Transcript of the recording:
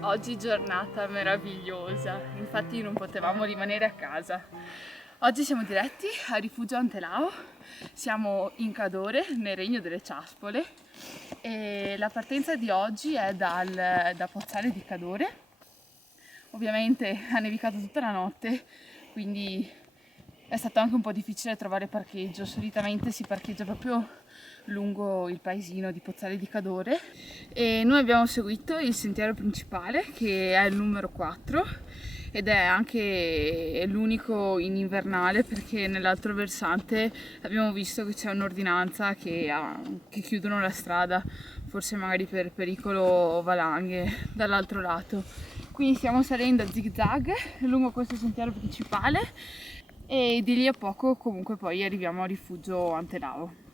Oggi giornata meravigliosa, infatti non potevamo rimanere a casa. Oggi siamo diretti a Rifugio Antelao, siamo in Cadore, nel Regno delle Ciaspole, e la partenza di oggi è da Pozzale di Cadore. Ovviamente ha nevicato tutta la notte, quindi è stato anche un po' difficile trovare parcheggio. Solitamente si parcheggia proprio lungo il paesino di Pozzale di Cadore e noi abbiamo seguito il sentiero principale, che è il numero 4 ed è anche l'unico in invernale, perché nell'altro versante abbiamo visto che c'è un'ordinanza che chiudono la strada, forse magari per pericolo valanghe dall'altro lato. Quindi stiamo salendo a zig zag lungo questo sentiero principale e di lì a poco comunque poi arriviamo a Rifugio Antelao.